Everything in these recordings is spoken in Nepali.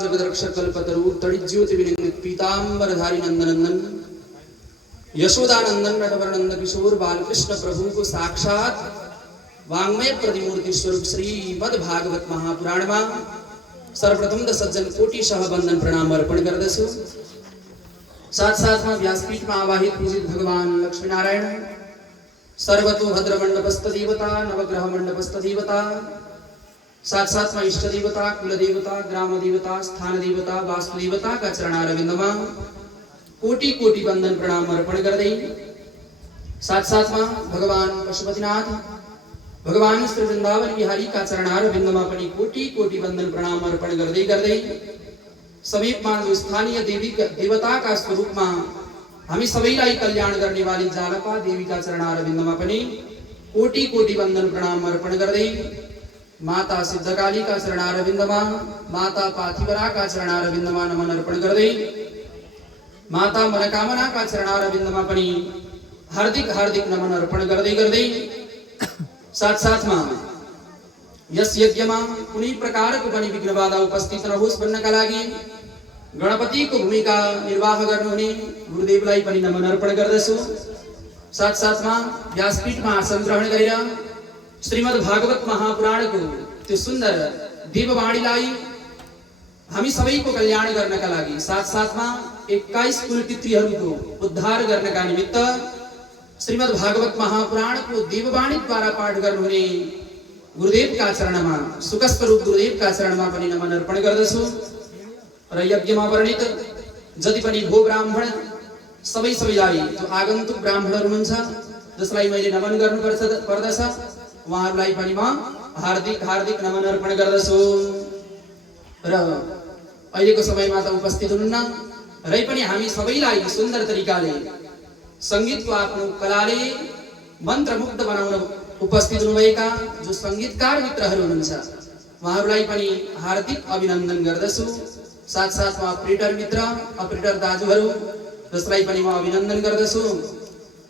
जगदरक्षक कल्पतरु तड़िज्योति विनिंदित पीतांबरधारी नंदनंदन यशोदानंदन नटवरनंद किशोर बालकृष्ण प्रभु को साक्षात वांग्मय प्रतिमूर्ति स्वरूप श्रीमद् भागवत महापुराण में सर्वप्रथम द सज्जन कोटि सह बंदन प्रणाम अर्पण करदछु। साथ साथ में व्यासपीठ में आवाहित पूजित भगवान लक्ष्मी नारायण सर्वतो भद्र मंडपस्थ देवता नवग्रह मंडपस्थ देवता साथ साथ में इष्ट देवता कुल देवता ग्राम देवता स्थान देवता वास्तु देवता का चरणारविंद में कोटि कोटि बंदन प्रणाम अर्पण कर दई। साथ साथ में भगवान पशुपतिनाथ भगवान श्री वृंदावन बिहारी का चरणारविंद में अपनी कोटि कोटि बंदन प्रणाम अर्पण कर दई। समीप में जो स्थानीय देवी देवता का स्वरूप में हमें सभी लाई कल्याण करने वाली जालपा देवी का चरणारविंद में अपनी कोटि कोटि बंदन प्रणाम अर्पण कर दई। माता सिद्धकाली का चरणारविंद में माता पार्थिवरा का चरणारविंद में नमन अर्पण कर दई। माता मनोकामना का चरणारविंद में अपनी हार्दिक हार्दिक नमन अर्पण कर दई। साथ साथ में यस यज्ञ में कुनै प्रकार को पनि विघ्न बाधा उपस्थित रहोस् भन्नका लागि गणपति को भूमिका निर्वाह गर्नुहुने गुरुदेवलाई पनि नमन अर्पण गर्दछु। साथ साथ में व्यासपीठ में आसन ग्रहण गरेर श्रीमद् भागवत महापुराण को त्यो सुंदर देववाणीलाई हामी सबैको कल्याण गर्नका लागि साथ साथ में 21 कुलपितृहरूको उद्धार गर्नका निमित्त श्रीमद् भागवत महापुराण को देववाणी द्वारा पाठ गर्नुहुने गुरुदेव का चरण में सुखस्वरूप गुरुदेव का चरण में पनि नमन अर्पण गर्दछु। र यज्ञ में वर्णित जति पनि भो ब्राह्मण सबैलाई जो आगन्तुक ब्राह्मणहरू हुनुहुन्छ जसलाई मैले नमन गर्नुपर्दछ उहाँहरूलाई पनि म हार्दिक हार्दिक नमन अर्पण गर्दछु। र अहिलेको समयमा त उपस्थित हुनुहुन्न रै पनि हामी सबैलाई सुन्दर तरिकाले संगीतको आफ्नो कलाले मन्त्रमुग्ध बनाउन उपस्थित हुनुभएका जो संगीतकार मित्रहरू हुनुहुन्छ उहाँहरूलाई पनि हार्दिक अभिनन्दन गर्दछु। साथ साथमा अपरेटर मित्र अपरेटर दाजुहरू जसलाई पनि म अभिनन्दन गर्दछु।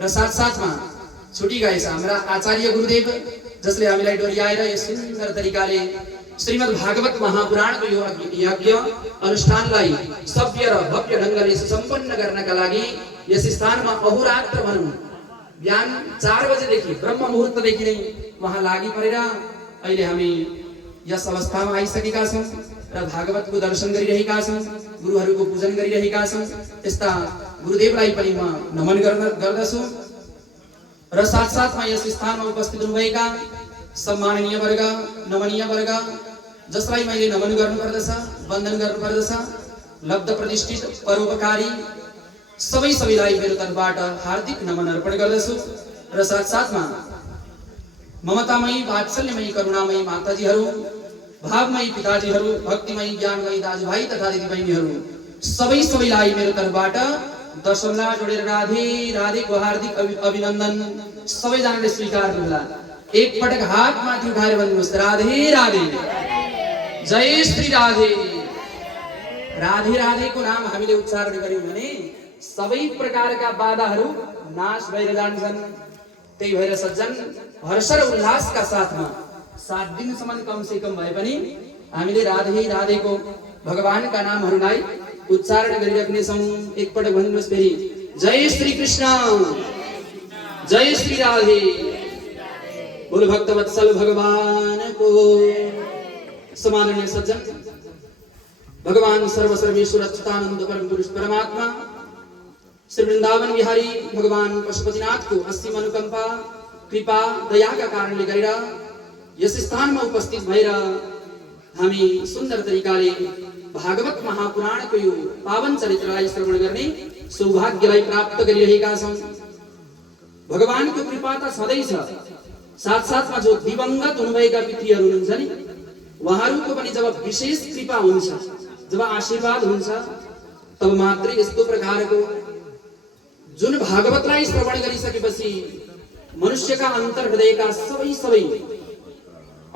र साथ साथमा छुटी गएछ हाम्रा आचार्य गुरुदेव जसले हामीलाई डोर्याएर यो सुन्दर तरिकाले श्रीमद् भागवत महापुराणको यो यज्ञ अनुष्ठानलाई सभ्य र भव्य ढङ्गले सम्पन्न गर्नका लागि यस स्थानमा अहोरात्र भनौं बिहान 4 बजेदेखि ब्रह्म मुहुर्तदेखि नै वहाँ लागि परेर अहिले हामी यस अवस्थामा आइसकेका छौं र भागवतको दर्शन गरिरहेका छौं गुरुहरूको पूजन गरिरहेका छौं। त्यस्ता गुरुदेवलाई पनि म नमन गर्दछु। र साथ साथमा यस स्थानमा उपस्थित हुनुभएका सम्माननीय वर्ग नमनीय वर्ग जसलाई मैले नमन गर्नुपर्दछ वन्दन गर्नुपर्दछ लब्ध प्रतिष्ठित परोपकारी सबैलाई मेरो तर्फबाट हार्दिक नमन अर्पण गर्दछु। र साथ साथमा ममतामयी वात्सल्यमयी करुणामयी माताजीहरू भावमयी पिताजीहरू भक्तिमयी ज्ञानमयी दाजुभाइ तथा दिदीबहिनीहरू सबैलाई मेरो तर्फबाट दशमला जोडेर राधे राधे को हार्दिक अभिनन्दन सबैजनाले स्वीकार गर्नुहोला। एक पटक हात माथि उठाएर भन्नुहोस् राधे राधे जय श्री राधे। राधे राधे को नाम हामीले उच्चारण गर्यौं भने सबै प्रकारका बाधाहरू नाश भएर जान्छन्। त्यही भएर सज्जन हर्ष र उल्लासका साथमा 7 दिनसम्म कम से कम भए पनि हामीले राधे राधे को भगवानका नामहरूलाई उच्चारण गरिराख्ने छौं। एक पटक भन्नुहोस् फेरि जय श्री कृष्ण जय श्री राधे बोल भक्तवत्सल भगवान को। समादरणीय सज्जन भगवान सर्वसर्वेश्वर अच्युतानंद परम पुरुष परमात्मा श्री वृंदावन बिहारी भगवान पशुपतिनाथ को असीम अनुकंपा कृपा दया का कारणले गरेर यस स्थानमा उपस्थित भएर हामी सुन्दर तरिकाले भागवत महापुराण को यो पावन चरित्रलाई श्रवण गर्ने सौभाग्यलाई प्राप्त गरिरहेका छौं। भगवान को कृपा त सधैँ छ। साथ साथमा जो दिवंगत हुनुभएका पितृहरू हुनुहुन्छ नि उहाँहरूको पनि जब विशेष कृपा हुन्छ जब आशीर्वाद हुन्छ तब मात्रै यस्तो प्रकारको जुन भागवतलाई श्रवण गरिसकेपछि मनुष्यका अन्तर हृदयका सबै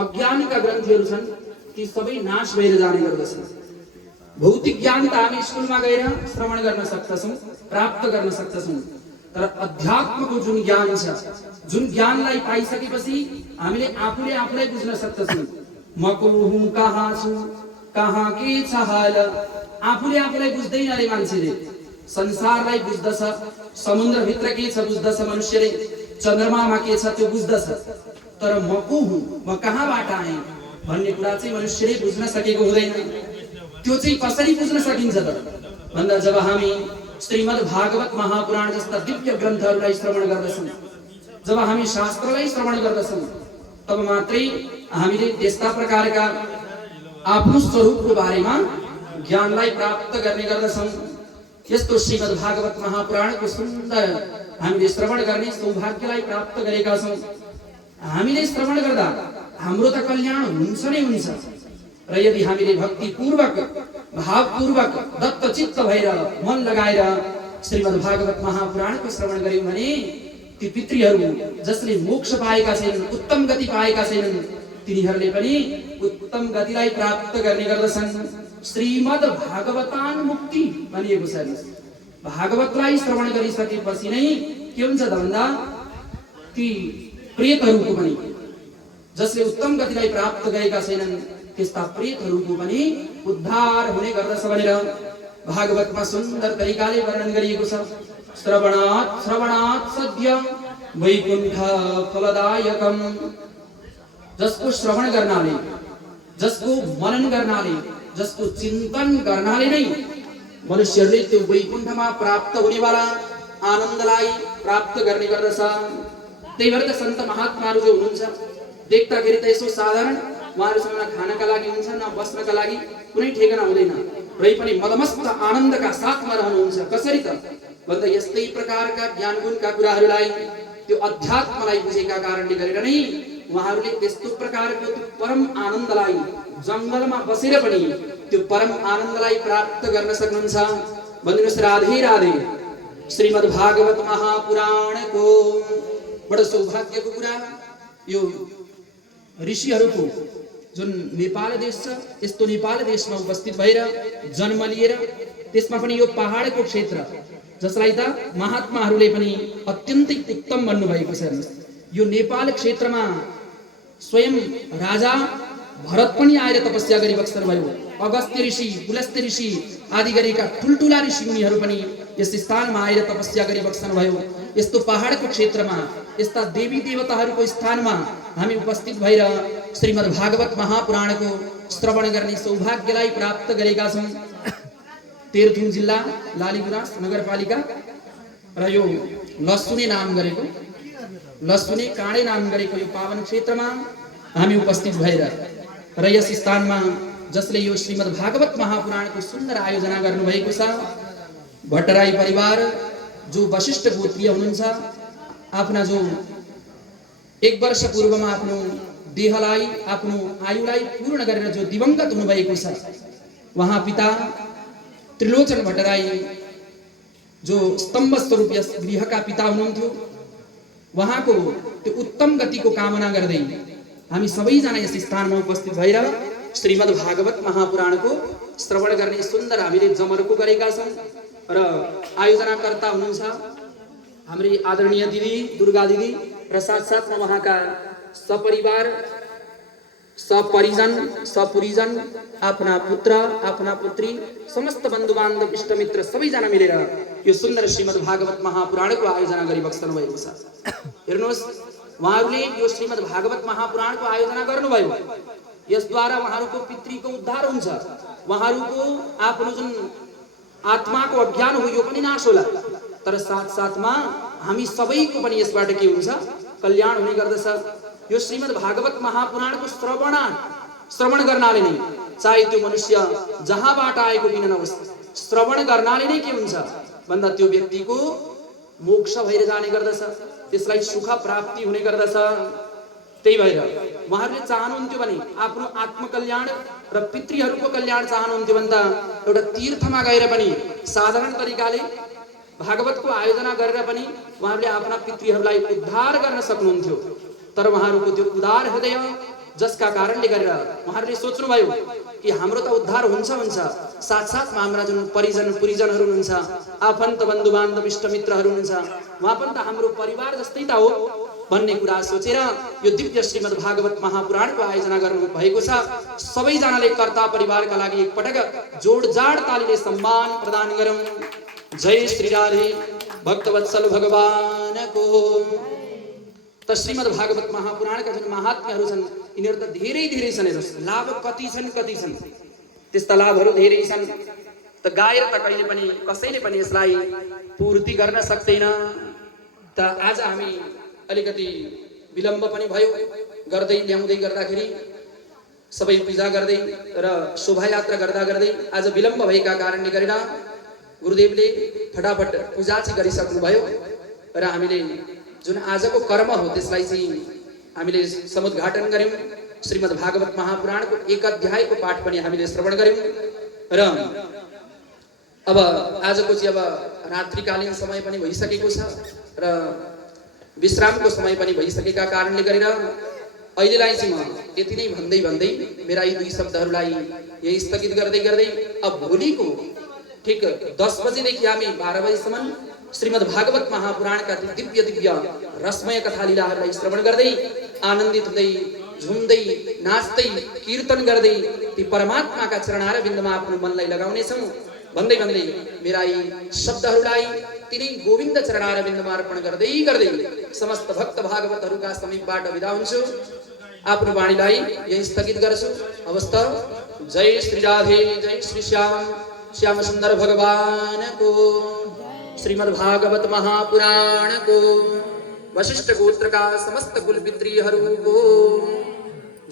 अज्ञानका ग्रन्थीहरू छन् ती सबै नाश भएर जाने गर्दछन्। भौतिक ज्ञान त हामी स्कुलमा गएर श्रवण गर्न सक्छौं प्राप्त गर्न सक्छौं तर अध्यात्मको जुन ज्ञान छ जुन ज्ञानलाई पाइसकेपछि हामीले आफूले आफूलाई बुझ्न सक्छौं म को हुँ कहाँ छु कहाँ के छ हाल आफूले आफूलाई बुझ्दैन रे मान्छेले संसारलाई बुझ्दछ समुद्र भित्र के छ बुझ्दछ मनुष्यले चन्द्रमामा के छ त्यो बुझ्दछ तर म को हुँ म कहाँबाट आएँ भन्ने कुरा चाहिँ मनुष्यले बुझ्न सकेको हुँदैन त्यो चाहिँ कसरी बुझ्न सकिन्छ त भन्दा जब हामी श्रीमद् भागवत महापुराण जस्ता दिव्य ग्रन्थहरूलाई श्रवण गर्दछौँ जब हामी शास्त्रलाई श्रवण गर्दछौँ तब मात्रै हामीले त्यस्ता प्रकारका आफ्नो स्वरूपको बारेमा ज्ञानलाई प्राप्त गर्ने गर्दछौँ यस्तो श्रीमद् भागवत महापुराणको सुन्दर हामीले श्रवण गर्ने सौभाग्यलाई प्राप्त गरेका छौँ हामीले श्रवण गर्दा हाम्रो त कल्याण हुन्छ नै हुन्छ र यदि हामीले भक्तिपूर्वक भावपूर्वक दत्तचित्त भएर मन लगाएर श्रीमद् भागवत महापुराणको श्रवण गर्यौं भने ती पितृहरू जसले मोक्ष पाएका छैनन् उत्तम गति पाएका छैनन् तिनीहरूले पनि उत्तम गतिलाई प्राप्त गर्ने गर्दछन् श्रीमद् भागवतान मुक्ति भनिएको छ भागवतलाई श्रवण गरिसकेपछि नै के हुन्छ त भन्दा ती प्रेतहरूको पनि जसले उत्तम गतिलाई प्राप्त गरेका छैनन् त्यस्ता प्रेतहरूको पनि उद्धार हुने गर्दछ भनेर भागवतमा सुन्दर तरिकाले वर्णन गरिएको छ श्रवणात् सद्य वैकुण्ठ फलदायकम जसको श्रवण गर्नाले जसको मनन गर्नाले जसको चिन्तन गर्नाले नै मनुष्यहरूले त्यो वैकुण्ठमा प्राप्त हुनेवाला आनन्दलाई प्राप्त गर्ने गर्दछ त्यही भएर त सन्त महात्माहरू जो हुनुहुन्छ देख्दाखेरि त यसो साधारण उहाँहरूसँग न खानका लागि हुन्छ न बस्नका लागि कुनै ठेगाना हुँदैन रै पनि मदमस्त आनन्दका साथमा रहनुहुन्छ कसरी त भन्दा यस्तै प्रकारका ज्ञान गुणका कुराहरूलाई त्यो अध्यात्मलाई बुझेका कारणले गरेर नै उहाँहरूले त्यस्तो प्रकारको त्यो परम आनन्दलाई जंगलमा बसेर पनि त्यो परम आनन्दलाई प्राप्त गर्न सक्नुहुन्छ भन्दिनुहोस् राधे राधे श्रीमद् भागवत महापुराणको बडो सौभाग्यको कुरा यो ऋषिहरूको जुन नेपाल देश छ यस्तो नेपाल देशमा उपस्थित भएर जन्म लिएर त्यसमा पनि यो पहाडको क्षेत्र जसलाई त महात्माहरूले पनि अत्यन्तै उत्तम भन्नुभएको छ यो नेपाल क्षेत्रमा स्वयं राजा भरत पनि आएर तपस्या गरी बस्नु भयो अगस्त्य ऋषि पुलस्त्य ऋषि आदि गरेका ठुलठुला ऋषि मुनिहरू पनि यस स्थानमा आएर तपस्या गरी बस्नु भयो यस्तो पहाडको क्षेत्रमा यस्ता देवी देवताहरूको स्थानमा हामी उपस्थित भएर श्रीमद् भागवत महापुराणको श्रवण गर्ने सौभाग्यलाई प्राप्त गरेका छौँ तेह्रथुम जिल्ला लालीगुराँस नगरपालिका र यो लसुने नाम गरेको लसुने काँडे नाम गरेको यो पावन क्षेत्रमा हामी उपस्थित भएर र यस स्थानमा जसले यो श्रीमद् भागवत महापुराणको सुन्दर आयोजना गर्नुभएको छ भट्टराई परिवार जो वशिष्ठ गोत्रीय हुनुहुन्छ आफ्ना जो एक वर्ष पूर्वमा आफ्नो देहलाई आफ्नो आयुलाई पूर्ण गरेर जो दिवंगत हुनुभएको छ उहाँ पिता त्रिलोचन भट्टराई जो स्तम्भ स्वरूप यस गृहका पिता हुनुहुन्थ्यो उहाँको त्यो उत्तम गतिको कामना गर्दै हामी सबैजना यस स्थानमा उपस्थित भएर श्रीमद् भागवत महापुराणको श्रवण गर्ने सुन्दर हामीले जमर्को गरेका छौँ र आयोजनाकर्ता हुनुहुन्छ हाम्री आदरणीय दिदी दुर्गा दिदी र साथसाथमा उहाँका सपरिवार सपरिजन सपुरीजन आफ्ना पुत्र आफ्ना पुत्री समस्त बन्धु बान्धव इष्टमित्र सबैजना मिलेर यो सुन्दर श्रीमद् भागवत महापुराणको आयोजना गरी बस्नु भएको छ हेर्नुहोस् उहाँहरूले यो श्रीमद् भागवत महापुराणको आयोजना गर्नुभयो यसद्वारा उहाँहरूको पितृको उद्धार हुन्छ उहाँहरूको आफ्नो जुन आत्माको अज्ञान हो यो पनि नाश होला तर साथसाथमा हामी सबैको पनि यसबाट के हुन्छ कल्याण हुने गर्दछ यो श्रीमद् भागवत महापुराणको श्रवण गर्नाले नै चाहे त्यो मनुष्य जहाँबाट आएको किन नहोस् श्रवण गर्नाले नै के हुन्छ भन्दा त्यो व्यक्तिको मोक्ष भएर जाने गर्दछ त्यसलाई सुख प्राप्ति हुने गर्दछ त्यही भएर उहाँहरूले चाहनुहुन्थ्यो भने आफ्नो आत्मकल्याण र पितृहरूको कल्याण चाहनुहुन्थ्यो भने त एउटा तीर्थमा गएर पनि साधारण तरिकाले भागवतको आयोजना गरेर पनि उहाँहरूले आफ्ना पितृहरूलाई उद्धार गर्न सक्नुहुन्थ्यो तर उहाँहरूको त्यो उदार हृदय जसका कारणले गरेर उहाँहरूले सोच्नुभयो कि हाम्रो त उद्धार हुन्छ साथसाथमा हाम्रा जुन परिजनहरू हुनुहुन्छ आफन्त बन्धु बान्धव इष्टमित्रहरू हुनुहुन्छ उहाँ पनि त हाम्रो परिवार जस्तै त हो भन्ने कुरा सोचेर यो दिव्य श्रीमद् भागवत महापुराणको आयोजना गर्नु भएको छ। सबैजनाले कर्ता परिवारका लागि एकपटक जोडजाड तालीले सम्मान प्रदान गरौँ। जय श्री राधे भक्तवत्सल भगवानको। त श्रीमद् भागवत महापुराणका जुन महात्म्यहरू छन् यिनीहरू त धेरै धेरै छन्। हेर्नुहोस् लाभ कति छन् त्यस्ता लाभहरू धेरै छन्। त गाएर त कहिले पनि कसैले पनि यसलाई पूर्ति गर्न सक्दैन। त आज हामी अलिकति विलम्ब पनि भयो, गर्दै ल्याउँदै गर्दाखेरि सबै पूजा गर्दै र शोभायात्रा गर्दै आज विलम्ब भएका कारणले गरेर गुरुदेवले फटाफट पूजा चाहिँ गरिसक्नु भयो र हामीले जुन आजको कर्म हो त्यसलाई चाहिँ हामीले समुद्घाटन गर्यौं। श्रीमद् भागवत महापुराणको 1 अध्यायको पाठ पनि हामीले श्रवण गर्यौं र अब आजको चाहिँ अब रात्रिकालीन समय पनि भइसकेको छ र विश्रामको समय पनि भइसकेका कारणले गरेर अहिलेलाई चाहिँ म यति नै भन्दै मेरा यी 2 शब्दहरूलाई यही स्थगित गर्दै अब भोलिको ठीक 10 बजेदेखि हामी 12 बजेसम्म श्रीमद् भागवत महापुराणका दिव्य रसमय कथा लीलाहरूलाई श्रवण गर्दै आनन्दित हुँदै झुम्दै नाच्दै कीर्तन गर्दै ती परमात्माका चरणार बिन्दुमा आफ्नो मनलाई लगाउनेछौँ भन्दै मेरा यी शब्दहरूलाई तिनै गोविन्द चरणार बिन्दुमा अर्पण गर्दै समस्त भक्त भागवतहरूका समीपबाट बिदा हुन्छु। आफ्नो वाणीलाई यही स्थगित गर्छु। अवस्थ जय श्री राधे जय श्री श्याम सुन्दर भगवानको। श्रीमद् भागवत महापुराणको वशिष्ठ गोत्रका समस्त कुल पितृहरूको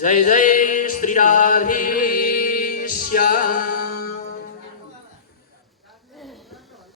जय जय श्री राधे श्याम।